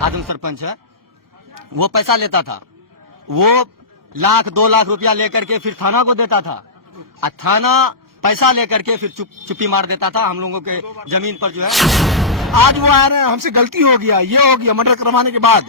आजम सरपंच है, वो पैसा लेता था, वो 1-2 लाख रुपया लेकर के फिर थाना को देता था, और थाना पैसा लेकर के फिर चुप्पी मार देता था हम लोगों के जमीन पर जो है। आज वो आ रहे हैं, हमसे गलती हो गया, ये हो गया मर्डर करवाने के बाद।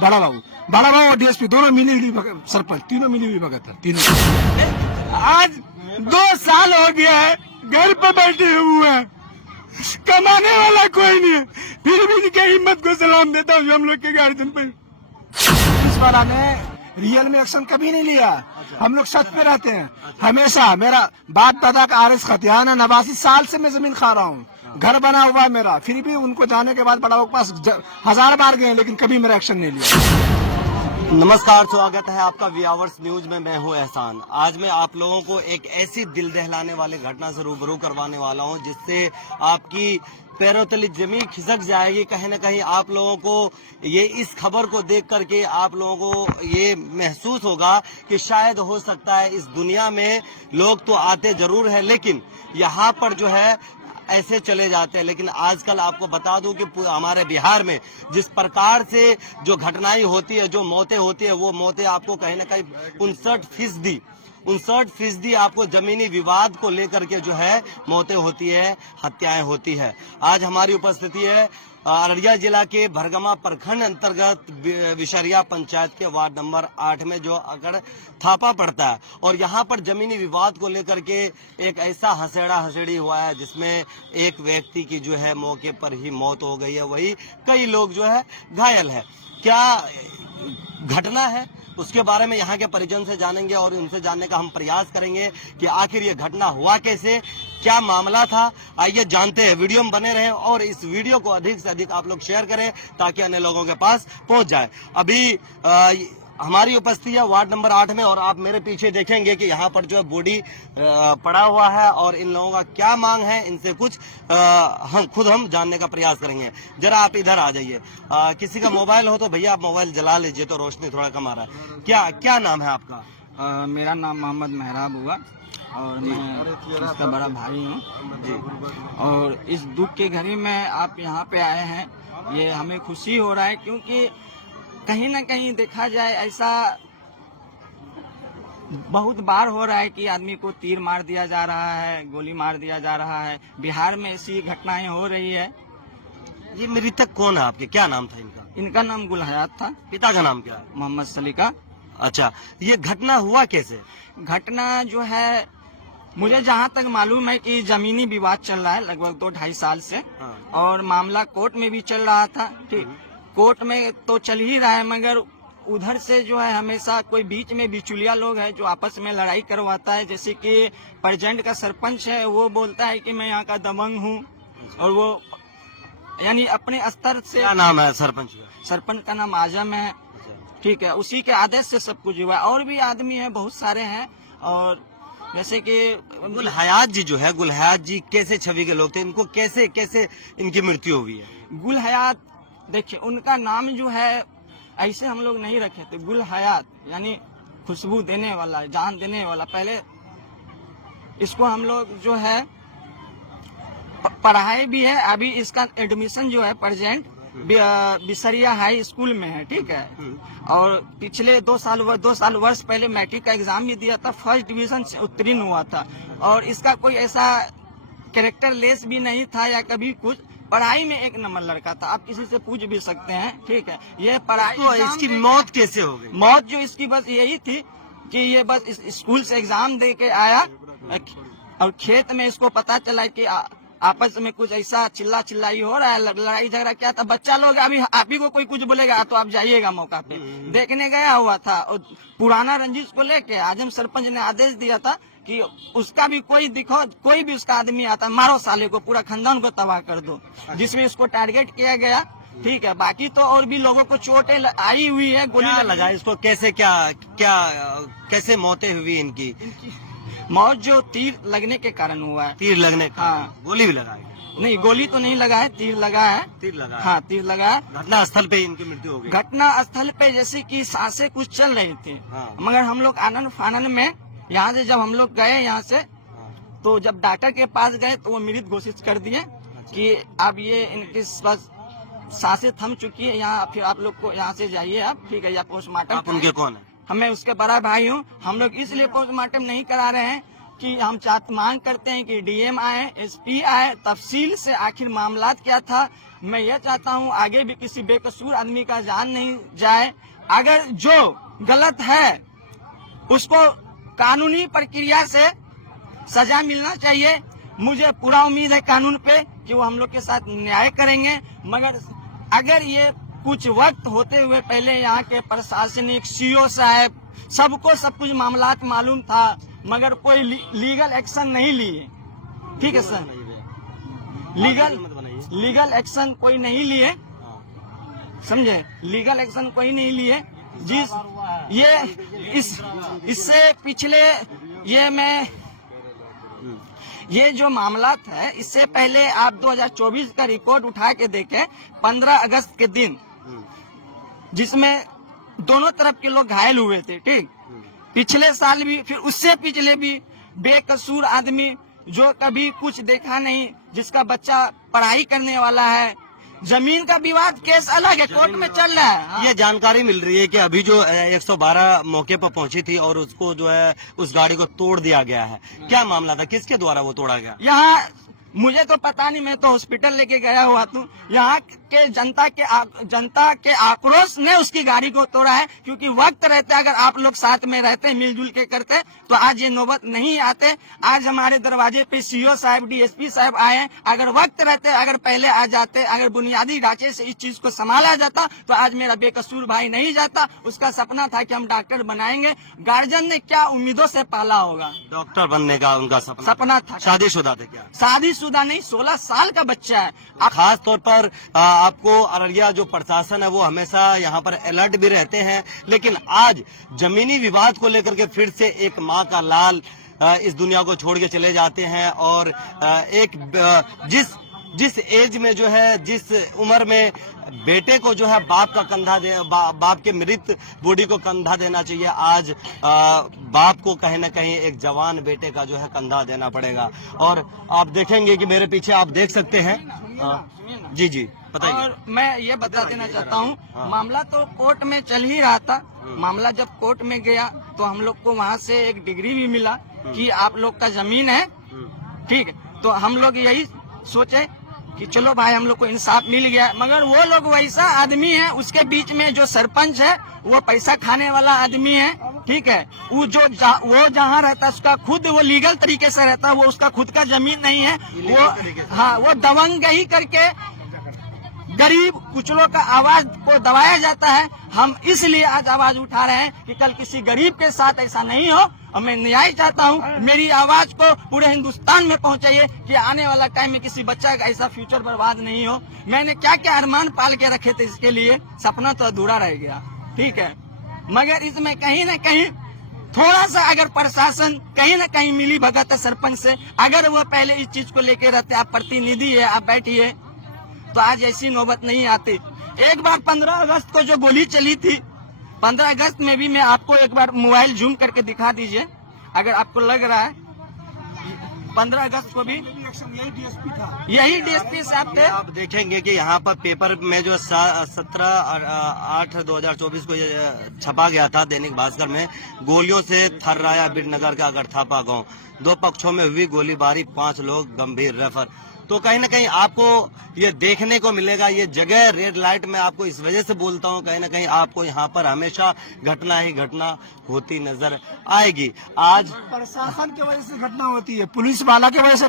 बड़ा बाबू और डीएसपी दोनों मिली हुई सरपंच, तीनों मिली हुई भगत है, तीनों। आज 2 साल हो गया है, घर पे बैठे हुए हैं, कमाने वाला कोई नहीं है, फिर भी इनके हिम्मत को सलाम देता हूँ हम लोग के गार्जियन पर। पुलिस वाला ने रियल में एक्शन कभी नहीं लिया। हम लोग सच पे रहते हैं हमेशा। मेरा बाप दादा का आरएस खतियान है, 89 साल से मैं जमीन खा रहा हूँ, घर बना हुआ है मेरा, फिर भी उनको जाने के बाद बड़ा के पास 1000 बार गए, लेकिन कभी मेरा एक्शन नहीं लिया। नमस्कार, स्वागत है आपका व्यावर्स न्यूज में। मैं हूं एहसान। आज मैं आप लोगों को एक ऐसी दिल दहलाने वाली घटना से रूबरू करवाने वाला हूं जिससे आपकी पैरों तले जमीन खिसक जाएगी। कहीं ना कहीं आप लोगों को ये इस खबर को देख करके आप लोगों को ये महसूस होगा कि शायद हो सकता है इस दुनिया में लोग तो आते जरूर है, लेकिन यहाँ पर जो है ऐसे चले जाते हैं। लेकिन आजकल आपको बता दूं कि हमारे बिहार में जिस प्रकार से जो घटनाएं होती है, जो मौतें होती है, वो मौतें आपको कहीं ना कहीं 59% आपको जमीनी विवाद को लेकर के जो है मौतें होती है, हत्याएं होती है। आज हमारी उपस्थिति है अररिया जिला के भरगमा प्रखंड अंतर्गत विशरिया पंचायत के वार्ड नंबर 8 में, जो अगर थापा पड़ता है, और यहाँ पर जमीनी विवाद को लेकर के एक ऐसा हसेड़ी हुआ है जिसमें एक व्यक्ति की जो है मौके पर ही मौत हो गई है, वही कई लोग जो है घायल है। क्या घटना है उसके बारे में यहाँ के परिजन से जानेंगे और उनसे जानने का हम प्रयास करेंगे कि आखिर ये घटना हुआ कैसे, क्या मामला था। आइए जानते हैं, वीडियो में बने रहें और इस वीडियो को अधिक से अधिक आप लोग शेयर करें ताकि अन्य लोगों के पास पहुंच जाए। अभी हमारी उपस्थिति है वार्ड नंबर 8 में, और आप मेरे पीछे देखेंगे कि यहाँ पर जो है बॉडी पड़ा हुआ है और इन लोगों का क्या मांग है, इनसे कुछ हम जानने का प्रयास करेंगे। जरा आप इधर आ जाइए। किसी का मोबाइल हो तो भैया आप मोबाइल जला लीजिए, तो रोशनी थोड़ा कम आ रहा है। क्या नाम है आपका? मेरा नाम मोहम्मद मेहराब हुआ और मैं इसका बड़ा भाई हूँ जी। और इस दुख के घड़ी में आप यहाँ पे आए हैं, ये हमें खुशी हो रहा है, क्योंकि कहीं ना कहीं देखा जाए ऐसा बहुत बार हो रहा है कि आदमी को तीर मार दिया जा रहा है, गोली मार दिया जा रहा है। बिहार में ऐसी घटनाएं हो रही है। ये मृतक कौन है आपके? क्या नाम था इनका? इनका नाम गुलहयात था। पिता का नाम क्या है? मोहम्मद सलीका। अच्छा, ये घटना हुआ कैसे? घटना जो है, मुझे जहाँ तक मालूम है कि जमीनी विवाद चल रहा है लगभग 2-2.5 साल से। हाँ। और मामला कोर्ट में भी चल रहा था। ठीक, कोर्ट में तो चल ही रहा है, मगर उधर से जो है हमेशा कोई बीच में बिचौलिया लोग है जो आपस में लड़ाई करवाता है। जैसे कि प्रेजेंट का सरपंच है, वो बोलता है कि मैं यहाँ का दबंग हूँ, और वो यानी अपने स्तर से। क्या नाम है सरपंच का? सरपंच का नाम आजम है। ठीक है, उसी के आदेश से सब कुछ हुआ। और भी आदमी है, बहुत सारे हैं। और जैसे कि गुलहयात जी जो है, गुलहयात जी कैसे छवि के लोग थे? इनको कैसे इनकी मृत्यु हुई है? गुलहयात, देखिए उनका नाम जो है ऐसे हम लोग नहीं रखे थे। गुलहयात यानी खुशबू देने वाला, जान देने वाला। पहले इसको हम लोग जो है पढ़ाई भी है। अभी इसका एडमिशन जो है प्रेजेंट बिसरिया हाई स्कूल में है। ठीक है, और पिछले 2 साल वर्ष पहले मैट्रिक का एग्जाम भी दिया था, फर्स्ट डिवीजन से उत्तीर्ण हुआ था। और इसका कोई ऐसा कैरेक्टर लेस भी नहीं था या कभी कुछ। पढ़ाई में 1 नंबर लड़का था, आप किसी से पूछ भी सकते हैं। ठीक है, ये पढ़ाई तो इसकी मौत कैसे हो गई? मौत जो इसकी बस यही थी कि ये बस इस स्कूल से एग्जाम दे के आया और खेत में इसको पता चला कि आपस में कुछ ऐसा चिल्लाई हो रहा है, लड़ाई झगड़ा क्या था। बच्चा लोग अभी आप ही को कोई कुछ बोलेगा तो आप जाइएगा मौका पे। देखने गया हुआ था, और पुराना रंजिश को लेके आजम सरपंच ने आदेश दिया था कि उसका भी कोई दिखो, कोई भी उसका आदमी आता मारो साले को, पूरा खानदान को तबाह कर दो, जिसमें इसको टारगेट किया गया। ठीक है, बाकी तो और भी लोगों को चोटें आई हुई है, गोली लगा इसको। कैसे मौतें हुई इनकी? मौत जो तीर लगने के कारण हुआ है। तीर लगने का? हाँ। गोली भी लगाई? नहीं, गोली तो नहीं लगा है, तीर लगा है। तीर लगा? हाँ, तीर लगा है। घटना स्थल पे इनकी मृत्यु हो गई? घटना स्थल पे जैसे कि सांसें कुछ चल रही थी। हाँ। मगर हम लोग आनंद फानन में यहाँ से जब हम लोग गए यहाँ से, तो जब डॉक्टर के पास गए तो वो मृत घोषित कर दिए कि अब ये इनकी बस सांसें थम चुकी है यहाँ। फिर आप लोग को यहाँ से जाइए आप, ठीक है, या पोस्टमार्टम। आप उनके कौन है? हमें उसके बड़ा भाई हूँ। हम लोग इसलिए पोस्टमार्टम नहीं करा रहे हैं कि हम मांग करते हैं कि डीएम आए, एसपी आए, तफसील से आखिर मामला क्या था। मैं ये चाहता हूँ आगे भी किसी बेकसूर आदमी का जान नहीं जाए। अगर जो गलत है उसको कानूनी प्रक्रिया से सजा मिलना चाहिए। मुझे पूरा उम्मीद है कानून पे कि वो हम लोग के साथ न्याय करेंगे। मगर अगर ये कुछ वक्त होते हुए पहले यहाँ के प्रशासनिक सीओ साहब सबको सब कुछ मामलात मालूम था, मगर कोई लीगल एक्शन नहीं लिए, ठीक है सर, लीगल एक्शन कोई नहीं लिए, समझे, लीगल एक्शन कोई नहीं लिए। जिस इससे पिछले ये जो मामला है, इससे पहले आप 2024 का रिकॉर्ड उठा के देखें, 15 अगस्त के दिन, जिसमें दोनों तरफ के लोग घायल हुए थे, ठीक। पिछले साल भी, फिर उससे पिछले भी बेकसूर आदमी जो कभी कुछ देखा नहीं, जिसका बच्चा पढ़ाई करने वाला है, जमीन का विवाद केस अलग है, कोर्ट में चल रहा है। हाँ। ये जानकारी मिल रही है कि अभी जो 112 मौके पर पहुंची थी और उसको जो है उस गाड़ी को तोड़ दिया गया है। क्या मामला था, किसके द्वारा वो तोड़ा गया? यहाँ मुझे तो पता नहीं, मैं तो हॉस्पिटल लेके गया हुआ हूँ। यहाँ के जनता के आक्रोश ने उसकी गाड़ी को तोड़ा है, क्योंकि वक्त रहते अगर आप लोग साथ में रहते, मिलजुल के करते, तो आज ये नौबत नहीं आते। आज हमारे दरवाजे पे सीओ साहब, डीएसपी साहब आए हैं। अगर वक्त रहते, अगर पहले आ जाते, अगर बुनियादी ढांचे से इस चीज को संभाला जाता, तो आज मेरा बेकसूर भाई नहीं जाता। उसका सपना था कि हम डॉक्टर बनाएंगे। गार्जियन ने क्या उम्मीदों से पाला होगा, डॉक्टर बनने का उनका सपना था। शादीशुदा थे क्या? शादीशुदा नहीं, 16 साल का बच्चा है। खास तौर पर आपको अररिया जो प्रशासन है वो हमेशा यहाँ पर अलर्ट भी रहते हैं, लेकिन आज जमीनी विवाद को लेकर के फिर से एक माँ का लाल इस दुनिया को छोड़ के चले जाते हैं। और जिस एज में जो है, जिस उम्र में बेटे को जो है बाप का कंधा बाप के मृत बूढ़ी को कंधा देना चाहिए, आज बाप को कहीं ना कहीं एक जवान बेटे का जो है कंधा देना पड़ेगा। और आप देखेंगे कि मेरे पीछे आप देख सकते हैं। जी बताइए। और मैं ये बता देना चाहता हूँ, मामला तो कोर्ट में चल ही रहा था। मामला जब कोर्ट में गया तो हम लोग को वहाँ से एक डिग्री भी मिला कि आप लोग का जमीन है, ठीक है। तो हम लोग यही सोचे कि चलो भाई हम लोग को इंसाफ मिल गया। मगर वो लोग वैसा आदमी है, उसके बीच में जो सरपंच है वो पैसा खाने वाला आदमी है, ठीक है। वो जहाँ रहता है उसका खुद वो लीगल तरीके से रहता है, वो उसका खुद का जमीन नहीं है। वो दबंगई करके गरीब कुचलों का आवाज को दबाया जाता है। हम इसलिए आज आवाज उठा रहे हैं कि कल किसी गरीब के साथ ऐसा नहीं हो। और मैं न्याय चाहता हूँ, मेरी आवाज को पूरे हिंदुस्तान में पहुंचाइए कि आने वाला टाइम में किसी बच्चा का ऐसा फ्यूचर बर्बाद नहीं हो। मैंने क्या क्या अरमान पाल के रखे थे, इसके लिए सपना तो अधूरा रह गया, ठीक है। मगर इसमें कहीं न कहीं थोड़ा सा अगर प्रशासन कहीं न कहीं मिली भगत है सरपंच से, अगर वो पहले इस चीज को लेके रहते, आप प्रतिनिधि है, आप बैठिए, तो आज ऐसी नौबत नहीं आती। एक बार 15 अगस्त को जो गोली चली थी, 15 अगस्त में भी मैं आपको एक बार मोबाइल जूम करके दिखा दीजिए, अगर आपको लग रहा है। 15 अगस्त को भी यही डीएसपी साहब थे। आप देखेंगे कि यहाँ पर पेपर में जो 17/8/2024 को छपा गया था दैनिक भास्कर में, गोलियों से थर्राया बिरनगर का गढ़थापा गांव, 2 पक्षों में हुई गोलीबारी, 5 लोग गंभीर रेफर। तो कहीं ना कहीं आपको ये देखने को मिलेगा। ये जगह रेड लाइट में आपको इस वजह से बोलता हूँ, कहीं ना कहीं आपको यहाँ पर हमेशा घटना ही घटना होती नजर आएगी। आज प्रशासन की वजह से घटना होती है, पुलिस वाला की वजह से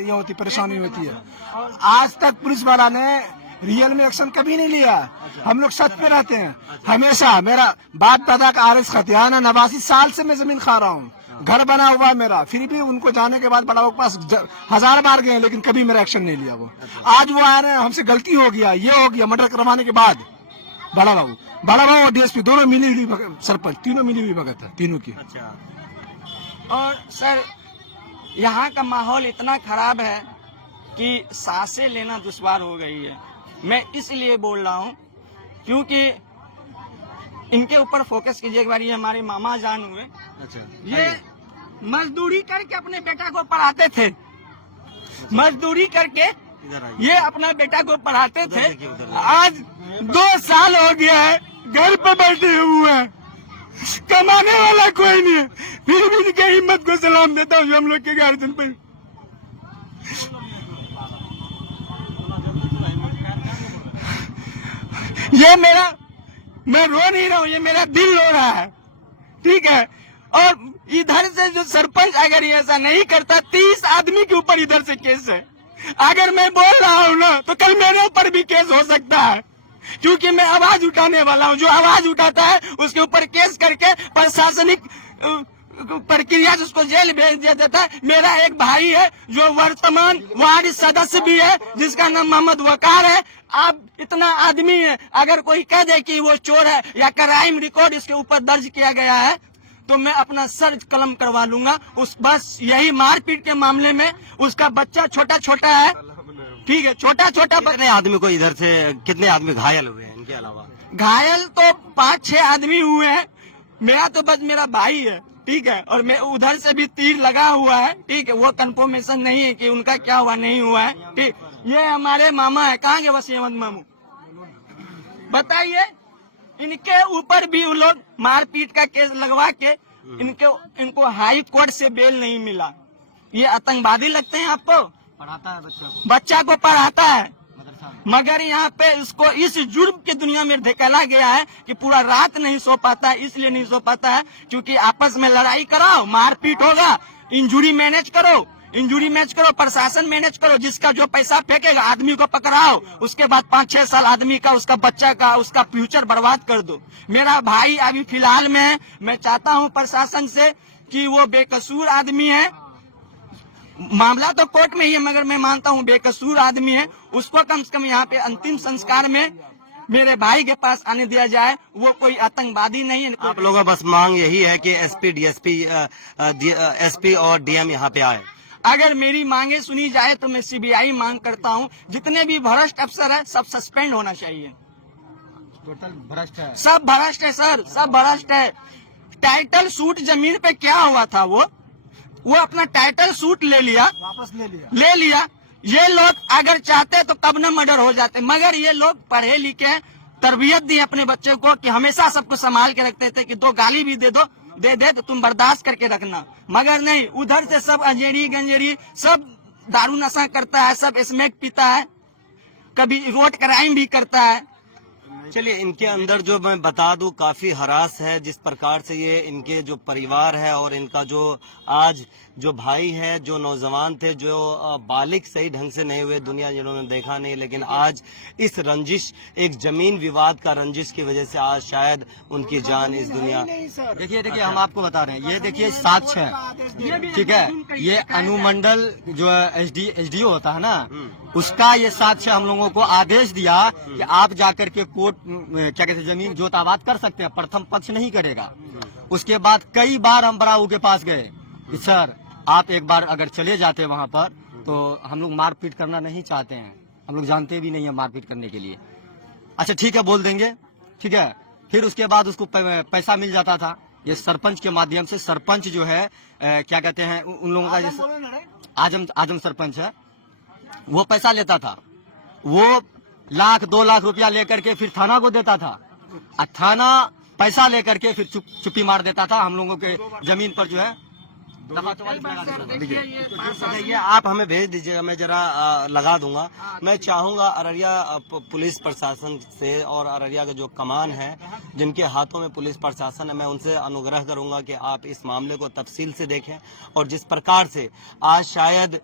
ये होती परेशानी होती है। आज तक पुलिस वाला ने रियल में एक्शन कभी नहीं लिया। हम लोग सच पे रहते हैं हमेशा। मेरा बाप दादा का आरएस खतियाना, 89 साल से मैं जमीन खा रहा हूँ, घर बना हुआ है मेरा। फिर भी उनको जाने के बाद बड़ा के पास 1000 बार गए, लेकिन कभी मेरा एक्शन नहीं लिया। वो आज वो आ रहे हैं, हमसे गलती हो गया, ये हो गया। मर्डर करवाने के बाद बड़ा बाबू और डीएसपी दोनों मिली हुई, सरपंच तीनों मिली हुई भगत है, तीनों की। और सर यहाँ का माहौल इतना खराब है कि सांसें लेना दुश्वार हो गई है। मैं इसलिए बोल रहा हूँ क्योंकि इनके ऊपर फोकस कीजिए एक बार। ये हमारे मामा जान हुए, ये मजदूरी करके अपने बेटा को पढ़ाते थे, मजदूरी करके इधर आइए। ये अपना बेटा को पढ़ाते उधर थे। देखिए, उधर। आज 2 साल हो गया है, घर पे बैठे हुए हैं, कमाने वाला कोई नहीं है, फिर भी इनके हिम्मत को सलाम देता हूँ जो हम लोग के गार्जियन पे। ये मेरा, मैं रो नहीं रहा हूँ, ये मेरा दिल रो रहा है, ठीक है। और इधर से जो सरपंच अगर ये ऐसा नहीं करता, 30 आदमी के ऊपर इधर से केस है। अगर मैं बोल रहा हूँ ना तो कल मेरे ऊपर भी केस हो सकता है, क्योंकि मैं आवाज उठाने वाला हूँ। जो आवाज उठाता है उसके ऊपर केस करके प्रशासनिक प्रक्रिया से उसको जेल भेज दिया जाता है। मेरा एक भाई है जो वर्तमान वार्ड सदस्य भी है, जिसका नाम मोहम्मद वकार है। आप इतना आदमी है, अगर कोई कह दे कि वो चोर है या क्राइम रिकॉर्ड इसके ऊपर दर्ज किया गया है तो मैं अपना सर कलम करवा लूंगा। उस बस यही मारपीट के मामले में उसका बच्चा छोटा छोटा है, ठीक है, छोटा छोटा। कितने आदमी को इधर से, कितने आदमी घायल हुए हैं इनके अलावा? घायल तो 5-6 आदमी हुए हैं। मेरा तो बस मेरा भाई है, ठीक है, और मैं उधर से भी तीर लगा हुआ है, ठीक है। वो कंफर्मेशन नहीं है कि उनका क्या हुआ नहीं हुआ है, ठीक। ये हमारे मामा है, कहाँ गए वसीम अहमद मामू, बताइए। इनके ऊपर भी वो लोग मारपीट का केस लगवा के इनको हाई कोर्ट से बेल नहीं मिला। ये आतंकवादी लगते हैं आपको? पढ़ाता है बच्चा को पढ़ाता है, मगर यहाँ पे इसको इस जुर्म की दुनिया में ढकेला गया है कि पूरा रात नहीं सो पाता है। इसलिए नहीं सो पाता है क्योंकि आपस में लड़ाई कराओ, मारपीट होगा, इंजुरी मैनेज करो, प्रशासन मैनेज करो। जिसका जो पैसा फेंकेगा आदमी को पकड़ाओ, उसके बाद 5-6 साल आदमी का, उसका बच्चा का, उसका फ्यूचर बर्बाद कर दो। मेरा भाई अभी फिलहाल में है। मैं चाहता हूँ प्रशासन से कि वो बेकसूर आदमी है, मामला तो कोर्ट में ही है, मगर मैं मानता हूँ बेकसूर आदमी है, उसको कम से कम यहाँ पे अंतिम संस्कार में मेरे भाई के पास आने दिया जाए। वो कोई आतंकवादी नहीं है। आप लोगों का बस मांग यही है कि एसपी, डीएसपी, एसपी और डीएम यहाँ पे आए। अगर मेरी मांगे सुनी जाए तो मैं सीबीआई मांग करता हूँ। जितने भी भ्रष्ट अफसर है सब सस्पेंड होना चाहिए। टोटल भ्रष्ट है, सब भ्रष्ट है सर, सब भ्रष्ट है। टाइटल सूट जमीन पे क्या हुआ था, वो अपना टाइटल सूट ले लिया, वापस ले लिया। ये लोग अगर चाहते तो कब न मर्डर हो जाते, मगर ये लोग पढ़े लिखे, तरबियत दी अपने बच्चे को कि हमेशा सबको संभाल के रखते थे कि 2 गाली भी दे तो तुम बर्दाश्त करके रखना, मगर नहीं। उधर से सब अंजेरी गंजेरी, सब दारू नशा करता है, सब स्मैक पीता है, कभी रोड क्राइम भी करता है। चलिए, इनके अंदर जो मैं बता दूं काफी हरास है, जिस प्रकार से ये इनके जो परिवार है और इनका जो आज जो भाई है, जो नौजवान थे, जो बालिग सही ढंग से नहीं हुए, दुनिया जिन्होंने देखा नहीं, लेकिन आज इस रंजिश, एक जमीन विवाद का रंजिश की वजह से आज शायद उनकी जान इस दुनिया। देखिए हम आपको बता रहे हैं, ये देखिए साक्ष्य है, ठीक है। ये अनुमंडल जो एसडीओ होता है ना, उसका ये साक्ष्य हम लोगों को आदेश दिया कि आप जाकर के कोर्ट क्या कहते हैं जमीन जोताबाद कर सकते हैं, प्रथम पक्ष नहीं करेगा। उसके बाद कई बार हम बराऊ के पास गए कि सर आप एक बार अगर चले जाते वहां पर तो हम लोग मारपीट करना नहीं चाहते हैं, हम लोग जानते भी नहीं है मारपीट करने के लिए। अच्छा ठीक है बोल देंगे, ठीक है। फिर उसके बाद उसको पैसा मिल जाता था, ये सरपंच के माध्यम से। सरपंच जो है क्या कहते हैं उन लोगों का आजम सरपंच है, वो पैसा लेता था, वो 1-2 लाख रुपया लेकर के फिर थाना को देता था, और थाना पैसा लेकर के फिर चुप्पी मार देता था हम लोगों के जमीन पर जो है। देखिए, आप हमें भेज दीजिएगा, मैं जरा लगा दूंगा। मैं चाहूंगा अररिया पुलिस प्रशासन से और अररिया के जो कमान है, जिनके हाथों में पुलिस प्रशासन है, मैं उनसे अनुग्रह करूंगा कि आप इस मामले को तफसील से देखें। और जिस प्रकार से आज शायद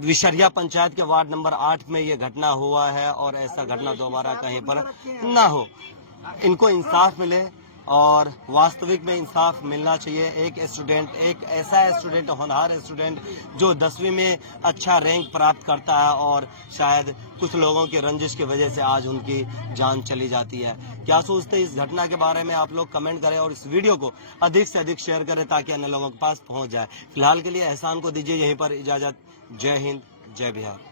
विशरिया पंचायत के वार्ड नंबर 8 में ये घटना हुआ है और ऐसा घटना दोबारा कहीं पर ना हो, इनको इंसाफ मिले और वास्तविक में इंसाफ मिलना चाहिए। एक स्टूडेंट, एक ऐसा स्टूडेंट, होनहार स्टूडेंट जो 10वीं में अच्छा रैंक प्राप्त करता है और शायद कुछ लोगों की रंजिश की वजह से आज उनकी जान चली जाती है। क्या सोचते हैं इस घटना के बारे में आप लोग कमेंट करें और इस वीडियो को अधिक से अधिक शेयर करें ताकि अन्य लोगों के पास पहुंच जाए। फिलहाल के लिए एहसान को दीजिए यहीं पर इजाजत। जय हिंद, जय बिहार।